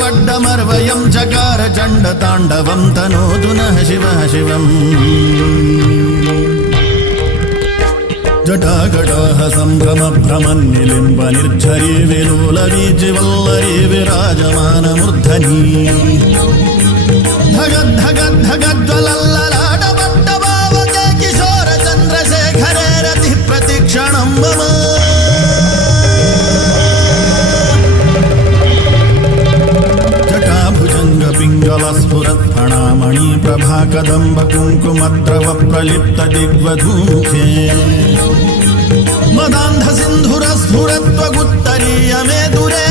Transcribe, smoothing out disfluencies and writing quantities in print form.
वड्डमर्वयं चकार चण्डताण्डवं तनोतु नः शिवः शिवम् जटाकटाह सम्भ्रमभ्रमन्निलिम्ब निर्झरी विलोलवीचिवल्लरी विराजमानमूर्धनी धगद्धगद्धगज्ज्वलल्ललाटपट्टभावके किशोर चन्द्रशेखरे रतिः प्रतिक्षणं मम पिङ्गलस्फुरत्फणामणि प्रभाकदम्ब कुङ्कुमद्रव प्रलिप्त दिग्वधूमुखे मदान्ध सिन्धुरस्फुरत्वगुत्तरीय मे दुरे